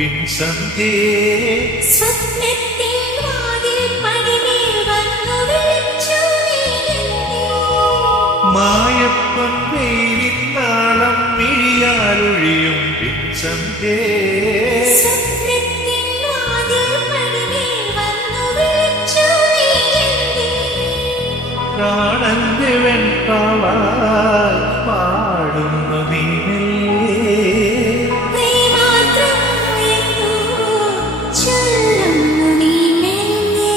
പിൻസന്ധ്യേ സ്വപ്നത്തിൽ വാതിൽ പടിമേൽ വന്നു വിളിച്ചു നീ എന്നെ. മായപ്പൻ വെയിലിൻ നാളം മിഴിയാലൊഴിയും പിൻസന്ധ്യേ സ്വപ്നത്തിൽ വാതിൽ പടിമേൽ വന്നു വിളിച്ചു നീ എന്നെ. പ്രാണന്റെ വെൺപാവാൽ പാടുന്നു നീ മെല്ലെ. കൈ മാത്രം ഉയർന്നു ചൊല്ലുന്നു നീ മെല്ലെ.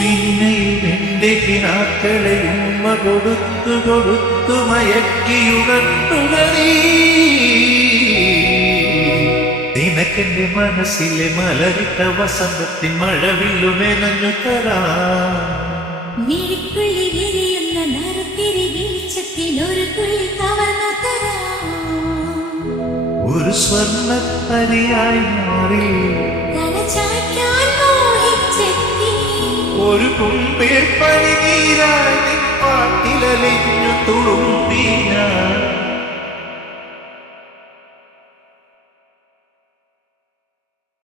പിന്നെയും എന്റെ കിനാക്കളെ ഉമ്മ കൊടുത്തു കൊടുത്തു മയക്കിയുണർത്തുക നീ. നിനക്കെന്റെ മനസ്സിലെ മലരിട്ട വസന്തത്തിൻ മഴവില്ലുമെനഞ്ഞു തരാം. മിഴിക്കുള്ളിൽ എരിയുന്ന നറുത്തിരി വെളിച്ചത്തിൽ ഒരു തുള്ളി കവർന്നു തരാം. ഒരു സ്വർണ്ണത്തരിയായി മാറി തലചായ്ക്കാൻ മോഹിച്ചെത്തി. ഒരു കുമ്പിൽ പനിനീരായി നിൻ പാട്ടിലലിഞ്ഞു തുളുമ്പി ഞാൻ.